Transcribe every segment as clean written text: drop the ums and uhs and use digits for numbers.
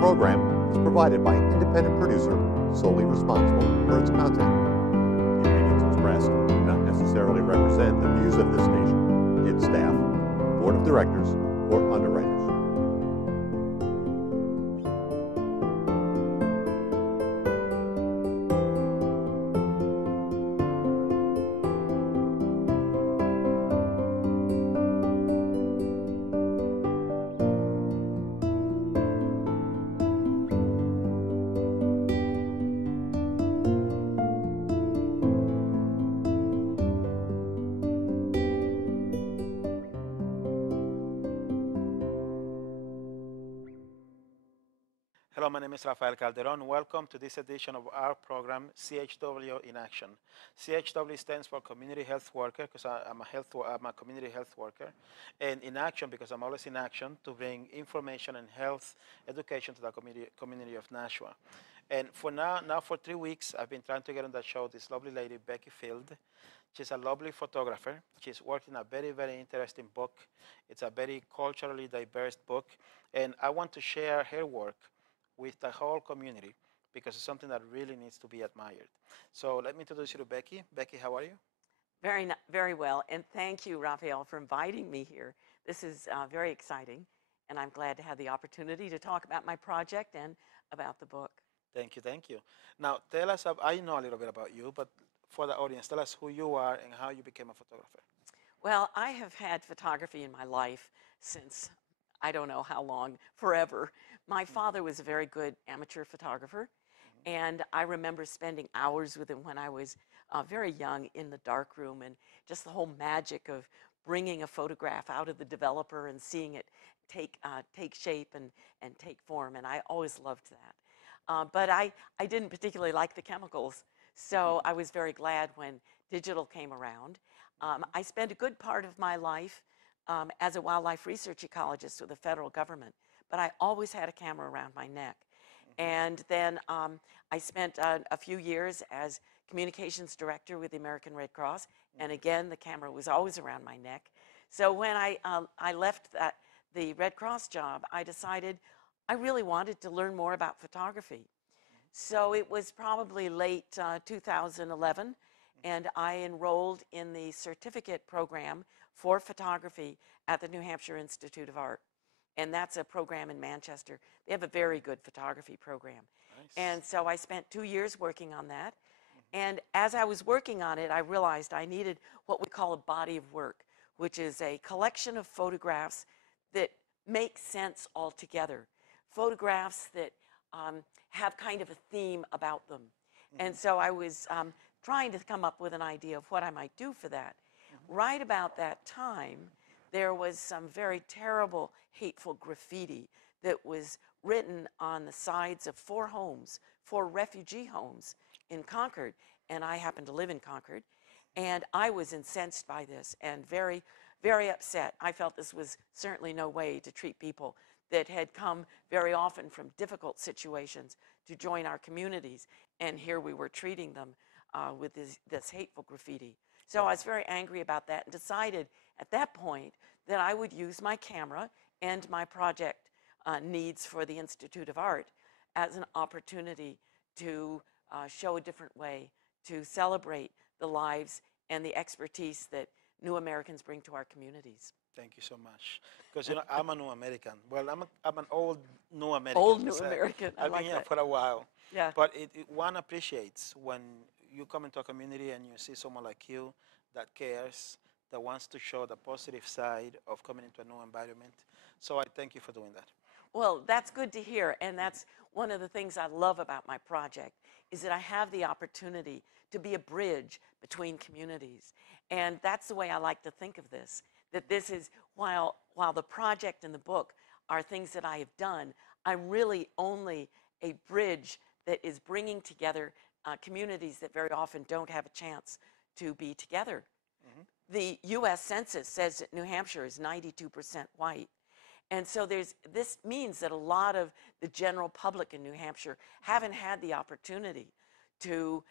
program is provided by an independent producer solely responsible for its content. The opinions expressed do not necessarily represent the views of this station, its staff, board of directors, or underwriters. Hello, my name is Rafael Calderon. Welcome to this edition of our program, CHW in Action. CHW stands for Community Health Worker because I'm a community health worker, and in action because I'm always in action to bring information and health education to the community of Nashua. And for now for 3 weeks, I've been trying to get on that show this lovely lady, Becky. She's a lovely photographer. She's working a very, very interesting book. It's a very culturally diverse book, and I want to share her work with the whole community because it's something that really needs to be admired. So let me introduce you to Becky. Becky, how are you? Very well, and thank you, Rafael, for inviting me here. This is very exciting, and I'm glad to have the opportunity to talk about my project and about the book. Thank you, thank you. Now, tell us, I know a little bit about you, but for the audience, tell us who you are and how you became a photographer. Well, I have had photography in my life since I don't know how long, forever. My father was a very good amateur photographer, and I remember spending hours with him when I was very young in the dark room, and just the whole magic of bringing a photograph out of the developer and seeing it take shape and take form, and I always loved that. But I didn't particularly like the chemicals, so I was very glad when digital came around. I spent a good part of my life as a wildlife research ecologist with the federal government, but I always had a camera around my neck. And then I spent a few years as communications director with the American Red Cross, and again, the camera was always around my neck. So when I left the Red Cross job, I decided I really wanted to learn more about photography. So it was probably late 2011, and I enrolled in the certificate program for photography at the New Hampshire Institute of Art. And that's a program in Manchester. They have a very good photography program. Nice. And so I spent 2 years working on that. And as I was working on it, I realized I needed what we call a body of work, which is a collection of photographs that make sense altogether. Photographs that have kind of a theme about them. And so I was trying to come up with an idea of what I might do for that. Right about that time, there was some very terrible, hateful graffiti that was written on the sides of 4 homes, 4 refugee homes in Concord, and I happened to live in Concord, and I was incensed by this and very, very upset. I felt this was certainly no way to treat people that had come very often from difficult situations to join our communities, and here we were treating them with this hateful graffiti. So I was very angry about that and decided at that point that I would use my camera and my project needs for the Institute of Art as an opportunity to show a different way, to celebrate the lives and the expertise that new Americans bring to our communities. Thank you so much. Because, you know, I'm a new American. Well, I'm an old new American. Old new American. I've been here for a while. Yeah. But one appreciates when you come into a community and you see someone like you that cares, that wants to show the positive side of coming into a new environment. So I thank you for doing that. Well, that's good to hear, and that's one of the things I love about my project, is that I have the opportunity to be a bridge between communities. And that's the way I like to think of this, that this is, while the project and the book are things that I have done, I'm really only a bridge that is bringing together communities that very often don't have a chance to be together. The U.S. Census says that New Hampshire is 92% white. And so this means that a lot of the general public in New Hampshire haven't had the opportunity to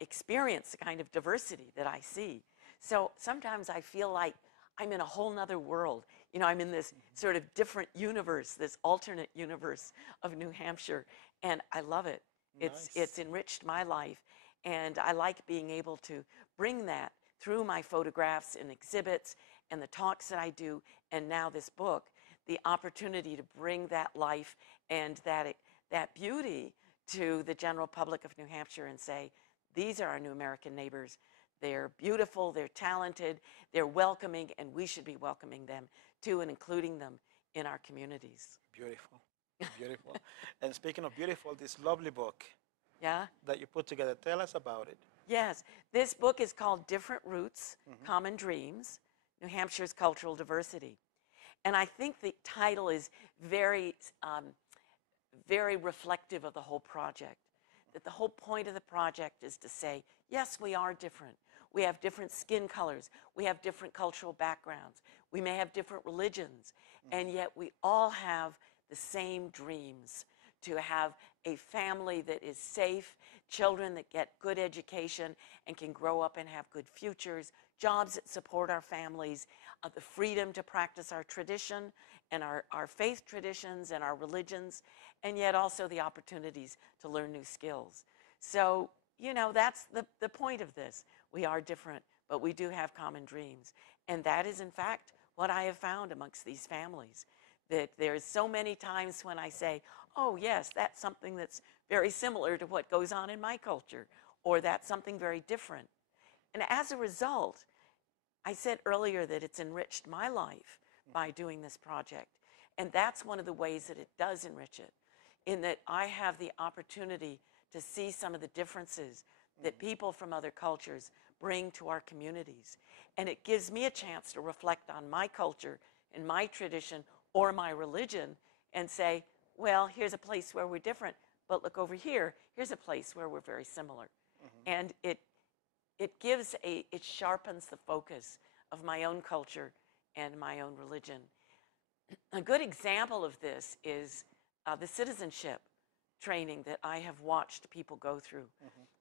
experience the kind of diversity that I see. So sometimes I feel like I'm in a whole nother world. You know, I'm in this sort of different universe, this alternate universe of New Hampshire, and I love it. Nice. It's enriched my life, and I like being able to bring that through my photographs and exhibits and the talks that I do, and now this book, the opportunity to bring that life and that beauty to the general public of New Hampshire and say, these are our new American neighbors. They're beautiful, they're talented, they're welcoming, and we should be welcoming them too and including them in our communities. Beautiful. Beautiful. And speaking of beautiful, this lovely book Yeah? that you put together, tell us about it. Yes. This book is called Different Roots, Common Dreams, New Hampshire's Cultural Diversity. And I think the title is very, very reflective of the whole project. That the whole point of the project is to say, yes, we are different. We have different skin colors. We have different cultural backgrounds. We may have different religions. And yet we all have the same dreams to have a family that is safe, children that get good education and can grow up and have good futures, jobs that support our families, the freedom to practice our tradition and our faith traditions and our religions, and yet also the opportunities to learn new skills. So, you know, that's the point of this. We are different, but we do have common dreams. And that is, in fact, what I have found amongst these families. That there's so many times when I say, oh, yes, that's something that's very similar to what goes on in my culture, or that's something very different. And as a result, I said earlier that it's enriched my life by doing this project. And that's one of the ways that it does enrich it, in that I have the opportunity to see some of the differences that people from other cultures bring to our communities. And it gives me a chance to reflect on my culture and my tradition or my religion and say, well, here's a place where we're different, but look over here, here's a place where we're very similar. And it sharpens the focus of my own culture and my own religion. A good example of this is the citizenship training that I have watched people go through.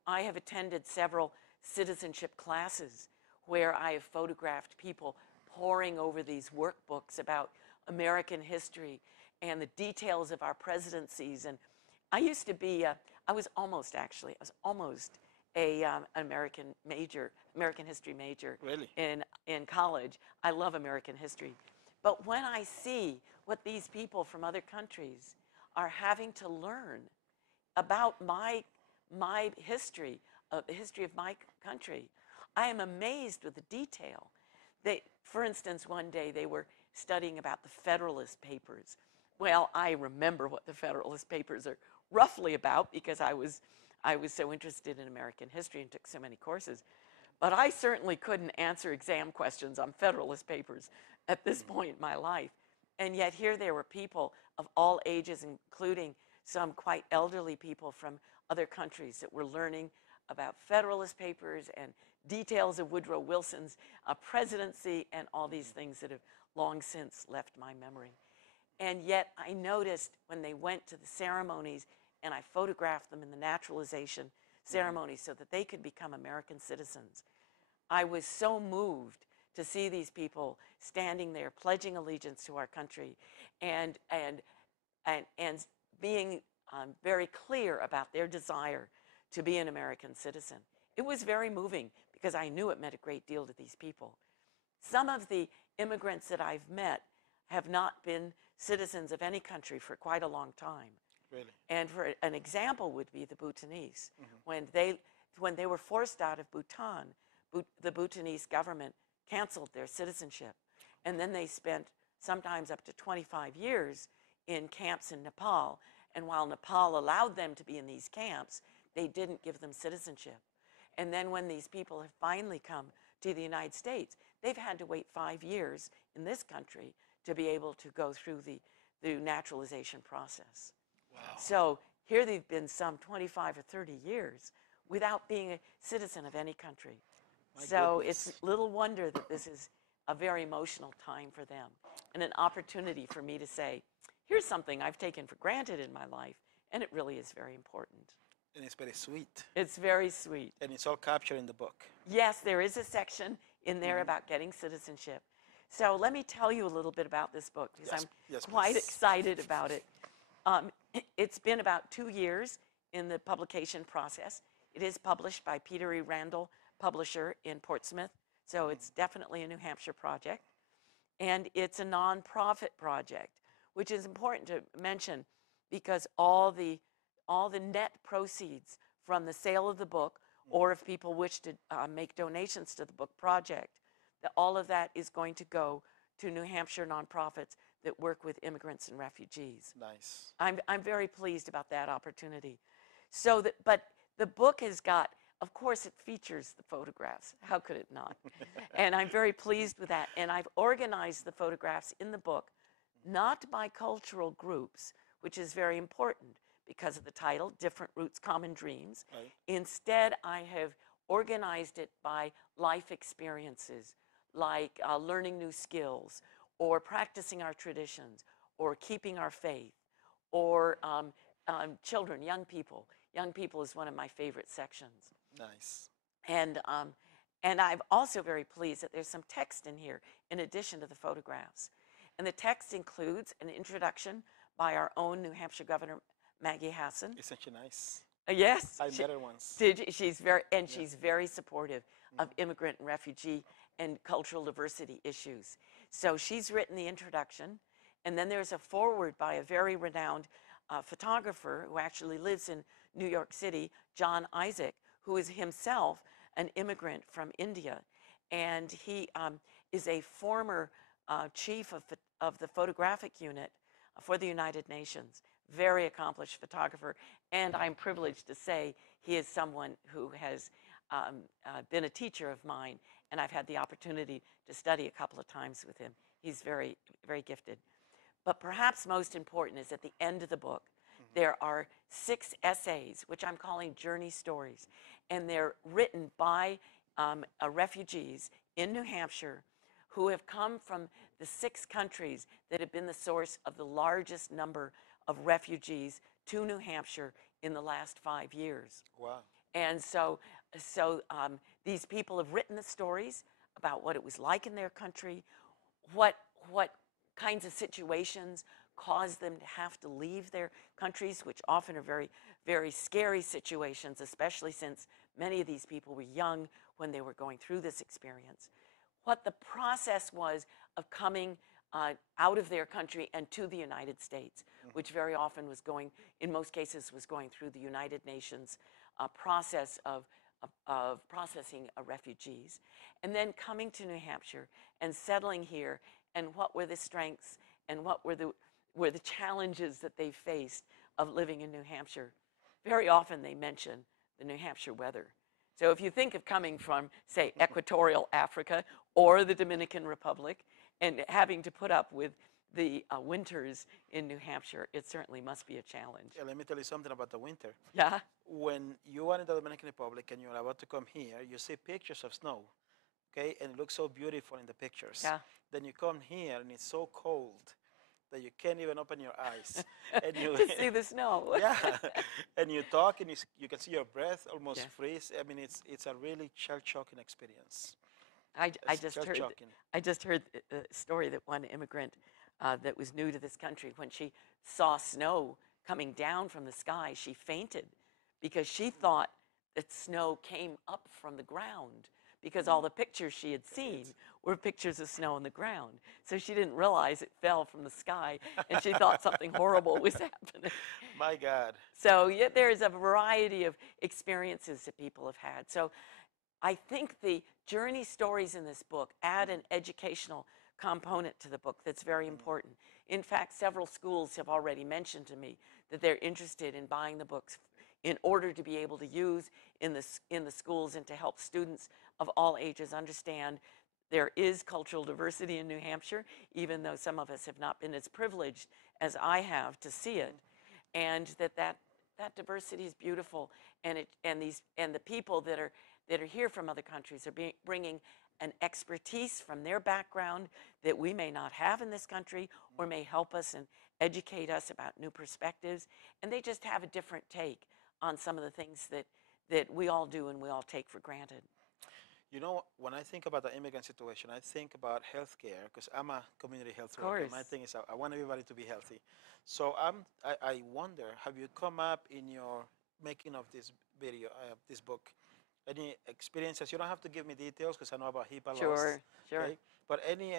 I have attended several citizenship classes where I have photographed people poring over these workbooks about American history and the details of our presidencies. And I used to be, I was almost a American history major. Really? In college. I love American history. But when I see what these people from other countries are having to learn about my history, the history of my country, I am amazed with the detail. For instance, one day they were studying about the Federalist Papers. Well, I remember what the Federalist Papers are roughly about because I was so interested in American history and took so many courses. But I certainly couldn't answer exam questions on Federalist Papers at this point in my life. And yet here there were people of all ages, including some quite elderly people from other countries that were learning about Federalist Papers and details of Woodrow Wilson's presidency and all these things that have long since left my memory. And yet I noticed when they went to the ceremonies, and I photographed them in the naturalization ceremonies so that they could become American citizens, I was so moved to see these people standing there pledging allegiance to our country and being very clear about their desire to be an American citizen. It was very moving because I knew it meant a great deal to these people. Some of the immigrants that I've met have not been citizens of any country for quite a long time. Really? And for an example would be the Bhutanese. When they were forced out of Bhutan, the Bhutanese government canceled their citizenship. And then they spent sometimes up to 25 years in camps in Nepal. And while Nepal allowed them to be in these camps, they didn't give them citizenship. And then when these people have finally come to the United States, they've had to wait 5 years in this country to be able to go through the naturalization process. Wow. So here they've been some 25 or 30 years without being a citizen of any country. So it's little wonder that this is a very emotional time for them and an opportunity for me to say, here's something I've taken for granted in my life, and it really is very important. And it's very sweet. It's very sweet. And it's all captured in the book. Yes, there is a section in there about getting citizenship. So let me tell you a little bit about this book because Yes, I'm yes, quite please. excited about it. It's been about 2 years in the publication process. It is published by Peter E. Randall Publisher in Portsmouth, so it's definitely a New Hampshire project. And it's a nonprofit project, which is important to mention because all the net proceeds from the sale of the book, or if people wish to make donations to the book project, that all of that is going to go to New Hampshire nonprofits that work with immigrants and refugees. Nice. I'm very pleased about that opportunity. So that, but the book has got, of course, it features the photographs. How could it not? And I'm very pleased with that. And I've organized the photographs in the book, not by cultural groups, which is very important because of the title, Different Roots, Common Dreams. Right. Instead, I have organized it by life experiences, like learning new skills, or practicing our traditions, or keeping our faith, or children, young people. Young people is one of my favorite sections. Nice. And I'm also very pleased that there's some text in here in addition to the photographs. And the text includes an introduction by our own New Hampshire Governor, Maggie Hassan. Isn't she nice? Yes. I met her once. She's very supportive of immigrant and refugee and cultural diversity issues. So she's written the introduction. And then there's a foreword by a very renowned photographer who actually lives in New York City, John Isaac, who is himself an immigrant from India. And he is a former chief of the photographic unit for the United Nations. Very accomplished photographer. And I'm privileged to say he is someone who has been a teacher of mine, and I've had the opportunity to study a couple of times with him. He's very, very gifted. But perhaps most important is at the end of the book, there are 6 essays, which I'm calling journey stories. And they're written by refugees in New Hampshire who have come from the 6 countries that have been the source of the largest number of refugees to New Hampshire in the last 5 years. Wow. And so these people have written the stories about what it was like in their country, what kinds of situations caused them to have to leave their countries, which often are very, very scary situations, especially since many of these people were young when they were going through this experience. What the process was of coming out of their country and to the United States, which very often was going, in most cases, was going through the United Nations process of processing refugees, and then coming to New Hampshire and settling here, and what were the strengths and what were the challenges that they faced of living in New Hampshire. Very often they mention the New Hampshire weather. So if you think of coming from, say, equatorial Africa or the Dominican Republic and having to put up with the winters in New Hampshire, it certainly must be a challenge. Yeah, let me tell you something about the winter. Yeah? When you are in the Dominican Republic and you're about to come here, you see pictures of snow, okay? And it looks so beautiful in the pictures. Yeah. Then you come here and it's so cold that you can't even open your eyes. And you, to see the snow. yeah. And you talk and you can see your breath almost Yeah. freeze. I mean, it's a really shell-shocking experience. I It's just heard shell-shocking. a story that one immigrant that was new to this country, when she saw snow coming down from the sky, she fainted because she thought that snow came up from the ground, because all the pictures she had seen were pictures of snow on the ground. So she didn't realize it fell from the sky, and she thought something horrible was happening. My God. So yeah, there is a variety of experiences that people have had. So I think the journey stories in this book add an educational component to the book that's very important. In fact, several schools have already mentioned to me that they're interested in buying the books in order to be able to use in the schools and to help students of all ages understand there is cultural diversity in New Hampshire, even though some of us have not been as privileged as I have to see it, and that diversity is beautiful, and the people that are here from other countries are bringing an expertise from their background that we may not have in this country, or may help us and educate us about new perspectives, and they just have a different take on some of the things that we all do and we all take for granted. You know, when I think about the immigrant situation, I think about healthcare because I'm a community health Of worker. course. My thing is I want everybody to be healthy. So I wonder, have you come up in your making of this video, this book, any experiences? You don't have to give me details because I know about HIPAA laws, Sure, sure. okay? But any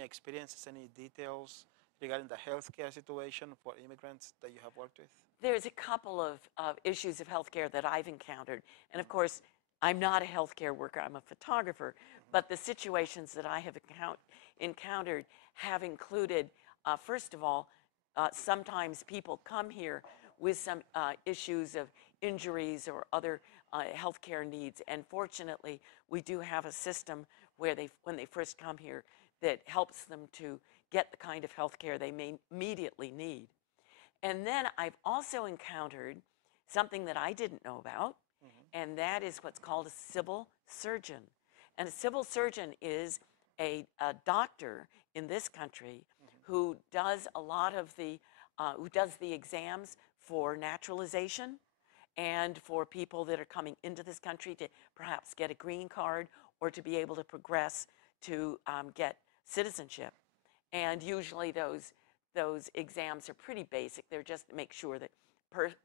experiences, any details regarding the healthcare situation for immigrants that you have worked with? There's a couple of issues of healthcare that I've encountered. And of course, I'm not a healthcare worker, I'm a photographer. But the situations that I have encountered have included, first of all, sometimes people come here with some issues of injuries or other healthcare needs. And fortunately, we do have a system where when they first come here, that helps them to get the kind of healthcare they may immediately need. And then I've also encountered something that I didn't know about, and that is what's called a civil surgeon. And a civil surgeon is a doctor in this country who does a lot of who does the exams for naturalization and for people that are coming into this country to perhaps get a green card or to be able to progress to get citizenship. And usually those exams are pretty basic. They're just to make sure that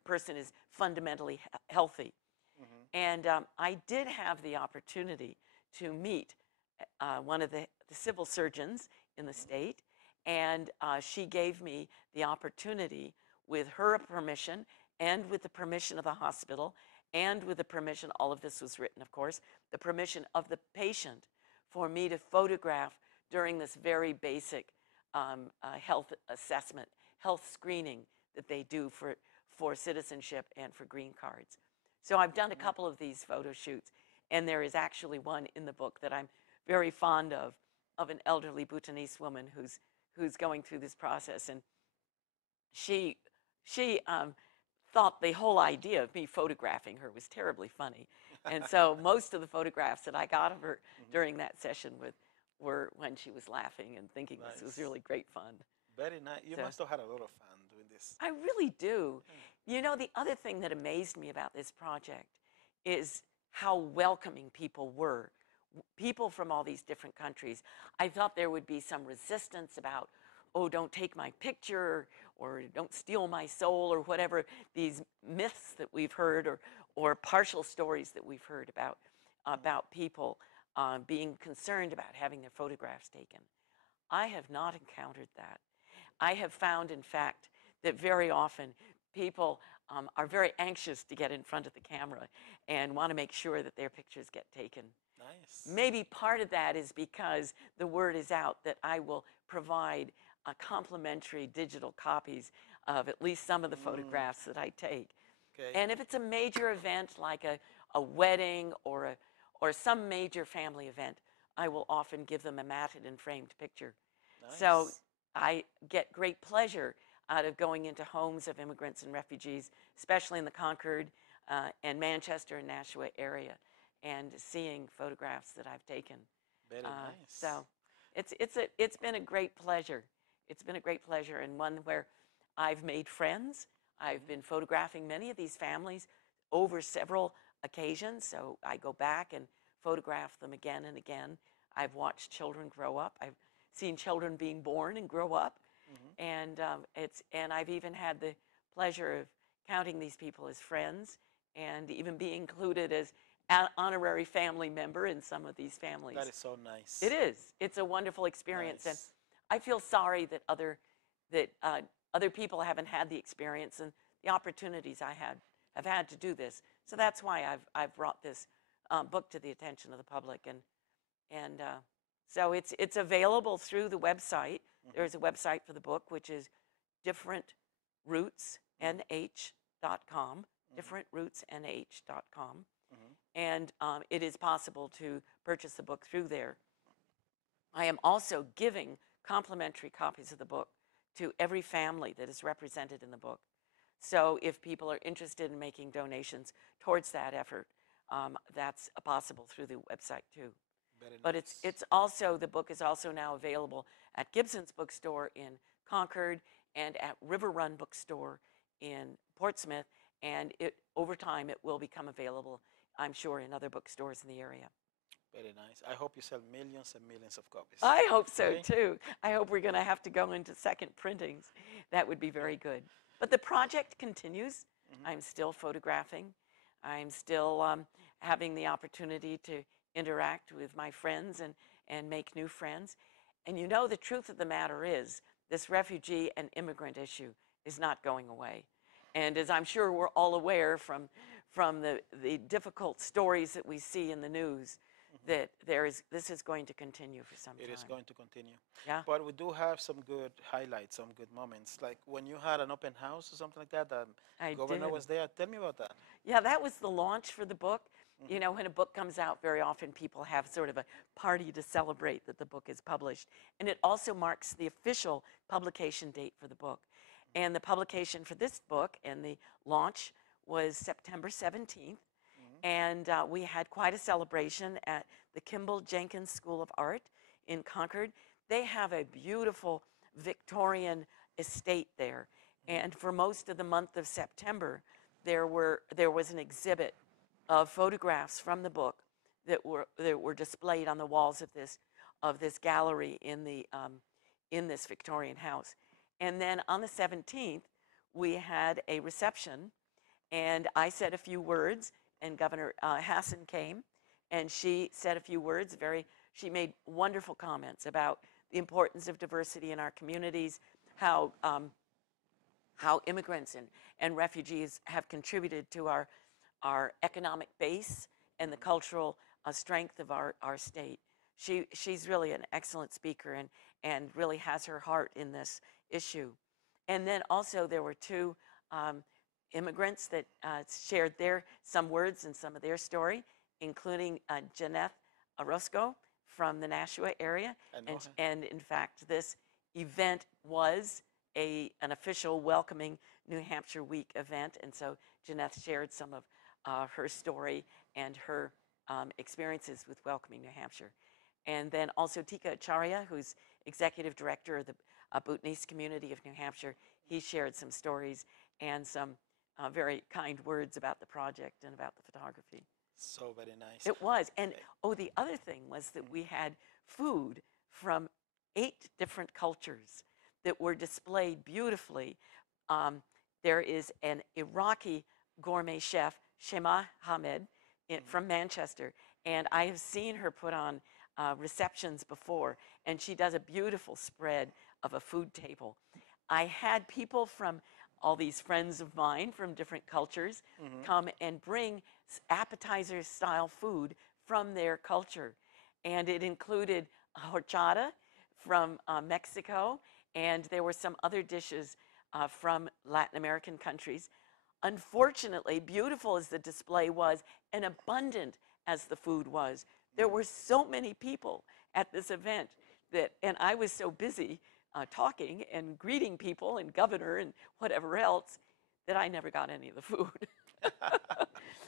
person is fundamentally healthy. And I did have the opportunity to meet one of the civil surgeons in the state, and she gave me the opportunity, with her permission and with the permission of the hospital and with the permission, all of this was written, of course, the permission of the patient, for me to photograph during this very basic health assessment, health screening that they do for citizenship and for green cards. So I've done a couple of these photo shoots, and there is actually one in the book that I'm very fond of an elderly Bhutanese woman who's going through this process, and she thought the whole idea of me photographing her was terribly funny. And so most of the photographs that I got of her during that session were when she was laughing and thinking this was Nice. really great fun. Very nice. You So- must have had a lot of fun doing this. I really do. You know, the other thing that amazed me about this project is how welcoming people were. People from all these different countries. I thought there would be some resistance about, oh, don't take my picture, or don't steal my soul, or whatever, these myths that we've heard, or partial stories that we've heard about people being concerned about having their photographs taken. I have not encountered that. I have found, in fact, that very often people are very anxious to get in front of the camera and want to make sure that their pictures get taken. Nice. Maybe part of that is because the word is out that I will provide complimentary digital copies of at least some of the photographs that I take. Okay. And if it's a major event like a wedding or some major family event, I will often give them a matted and framed picture. So Nice. I get great pleasure out of going into homes of immigrants and refugees, especially in the Concord and Manchester and Nashua area, and seeing photographs that I've taken. Very nice. So it's been a great pleasure. It's been a great pleasure, and one where I've made friends. I've been photographing many of these families over several occasions, so I go back and photograph them again and again. I've watched children grow up. I've seen children being born and grow up, and I've even had the pleasure of counting these people as friends and even be included as an honorary family member in some of these families. That is so nice. It is. It's a wonderful experience, and Nice. I feel sorry that other people haven't had the experience and the opportunities I have had to do this. So that's why I've brought this book to the attention of the public, and so it's available through the website. There's a website for the book, which is differentrootsnh.com, differentrootsnh.com, and it is possible to purchase the book through there. I am also giving complimentary copies of the book to every family that is represented in the book. So if people are interested in making donations towards that effort, that's possible through the website too. Very But nice. it's also, the book is also now available at Gibson's Bookstore in Concord and at River Run Bookstore in Portsmouth, and over time it will become available, I'm sure, in other bookstores in the area. Very nice. I hope you sell millions and millions of copies. I hope so Okay? too. I hope we're going to have to go into second printings. That would be very good. But the project continues. I'm still photographing. I'm still having the opportunity to interact with my friends and make new friends. And you know, the truth of the matter is, this refugee and immigrant issue is not going away. And as I'm sure we're all aware from the difficult stories that we see in the news, that this is going to continue for some time. It is going to continue. Yeah. But we do have some good highlights, some good moments. Like when you had an open house or something like that, the I governor did. was there. Tell me about that. Yeah, that was the launch for the book. You know, when a book comes out, very often people have sort of a party to celebrate that the book is published. And it also marks the official publication date for the book. And the publication for this book and the launch was September 17th. And we had quite a celebration at the Kimball Jenkins School of Art in Concord. They have a beautiful Victorian estate there. And for most of the month of September, there was an exhibit of photographs from the book that were displayed on the walls of this gallery in this Victorian house. And then on the 17th, we had a reception, and I said a few words, and Governor Hassan came, and she said a few words. She made wonderful comments about the importance of diversity in our communities, how immigrants and refugees have contributed to our economic base and the cultural strength of our state. She's really an excellent speaker and really has her heart in this issue. And then also there were two immigrants that shared some words and some of their story, including Janeth Orozco from the Nashua area. And in fact, this event was an official Welcoming New Hampshire Week event. And so Janeth shared some of her story and her experiences with Welcoming New Hampshire. And then also Tika Acharya, who's executive director of the Bhutanese community of New Hampshire. He shared some stories and some very kind words about the project and about the photography. So very nice. It was. And the other thing was that we had food from 8 different cultures that were displayed beautifully. There is an Iraqi gourmet chef, Shema Hamed, from Manchester, and I have seen her put on receptions before, and she does a beautiful spread of a food table. I had people from all these friends of mine from different cultures come and bring appetizer-style food from their culture. And it included horchata from Mexico, and there were some other dishes from Latin American countries. Unfortunately, beautiful as the display was and abundant as the food was, there were so many people at this event and I was so busy talking and greeting people and governor and whatever else that I never got any of the food.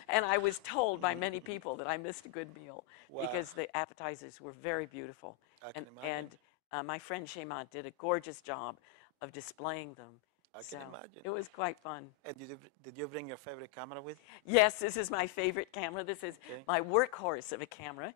And I was told by many people that I missed a good meal because the appetizers were very beautiful. I can imagine. And my friend Shema did a gorgeous job of displaying them. I can imagine. It was quite fun. And did you bring your favorite camera with? Yes, this is my favorite camera. This is my workhorse of a camera.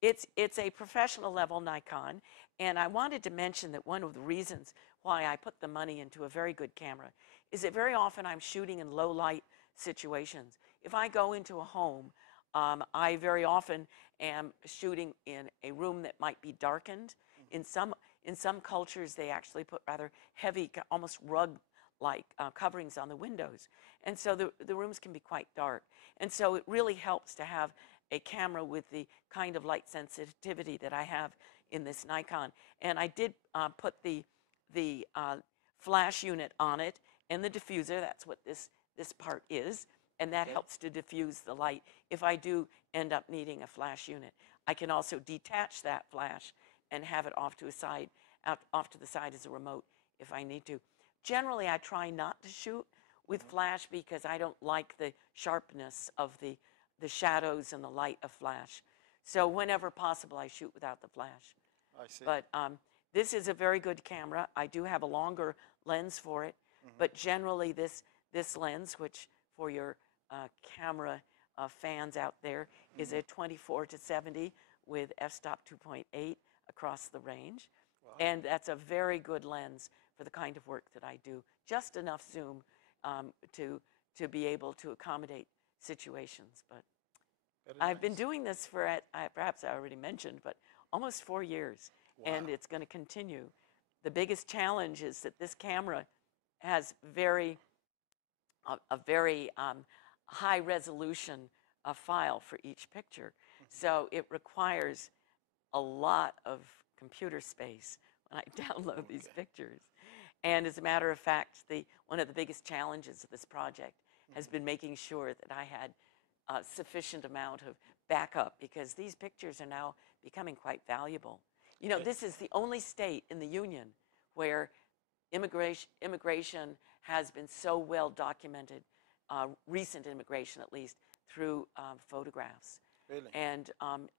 It's a professional level Nikon, and I wanted to mention that one of the reasons why I put the money into a very good camera is that very often I'm shooting in low light situations. If I go into a home, I very often am shooting in a room that might be darkened. In some cultures, they actually put rather heavy, almost rug-like coverings on the windows. And so the rooms can be quite dark. And so it really helps to have a camera with the kind of light sensitivity that I have in this Nikon. And I did put the flash unit on it and the diffuser. That's what this part is. And that helps to diffuse the light if I do end up needing a flash unit. I can also detach that flash and have it off to the side as a remote if I need to. Generally, I try not to shoot with flash because I don't like the sharpness of the shadows and the light of flash. So whenever possible, I shoot without the flash. I see. But this is a very good camera. I do have a longer lens for it, but generally this lens, which for your camera fans out there is a 24-70 with f-stop 2.8 across the range. Wow. And that's a very good lens for the kind of work that I do. Just enough zoom to be able to accommodate situations. But Very I've been nice. doing this for, perhaps I already mentioned, but almost 4 years. Wow. And it's going to continue. The biggest challenge is that this camera has a very high resolution file for each picture. So it requires a lot of computer space when I download these pictures. And as a matter of fact, one of the biggest challenges of this project has been making sure that I had a sufficient amount of backup, because these pictures are now becoming quite valuable. You know, this is the only state in the Union where immigration has been so well documented, recent immigration at least, through photographs. Really? And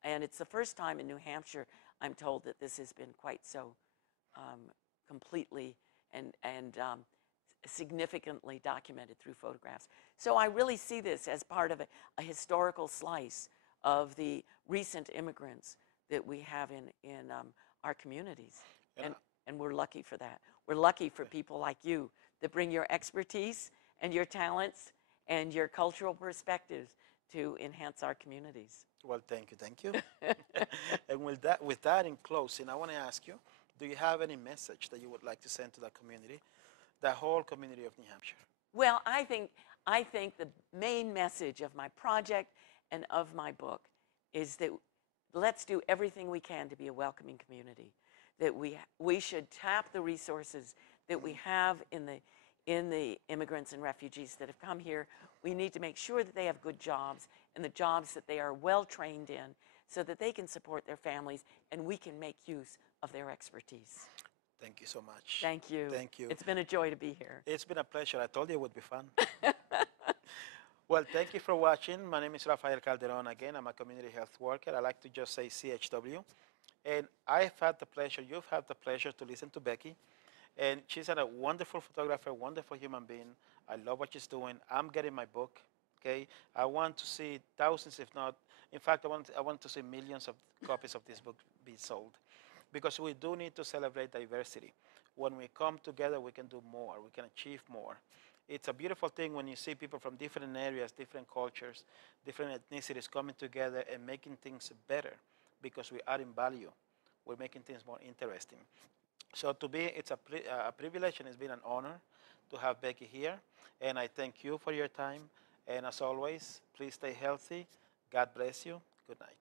it's the first time in New Hampshire, I'm told, that this has been quite so completely and significantly documented through photographs. So I really see this as part of a historical slice of the recent immigrants that we have in our communities. And we're lucky for that. We're lucky for people like you that bring your expertise and your talents and your cultural perspectives to enhance our communities. Well, thank you, thank you. And with that in closing, I want to ask you, do you have any message that you would like to send to the community, the whole community of New Hampshire? Well, I think the main message of my project and of my book is that let's do everything we can to be a welcoming community, that we should tap the resources that we have in the immigrants and refugees that have come here. We need to make sure that they have good jobs and the jobs that they are well trained in so that they can support their families and we can make use of their expertise. Thank you so much. Thank you. Thank you. It's been a joy to be here. It's been a pleasure. I told you it would be fun. Well, thank you for watching. My name is Rafael Calderon again. I'm a community health worker. I like to just say CHW. And I've had the pleasure, you've had the pleasure to listen to Becky. And she's a wonderful photographer, wonderful human being. I love what she's doing. I'm getting my book, okay? I want to see thousands, if not, in fact, I want to see millions of copies of this book be sold. Because we do need to celebrate diversity. When we come together, we can do more, we can achieve more. It's a beautiful thing when you see people from different areas, different cultures, different ethnicities coming together and making things better because we're adding value. We're making things more interesting. So to me, it's a privilege and it's been an honor to have Becky here. And I thank you for your time. And as always, please stay healthy. God bless you. Good night.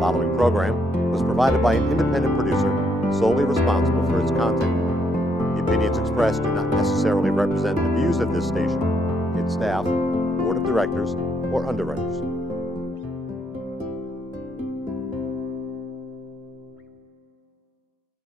The following program was provided by an independent producer solely responsible for its content. The opinions expressed do not necessarily represent the views of this station, its staff, board of directors, or underwriters.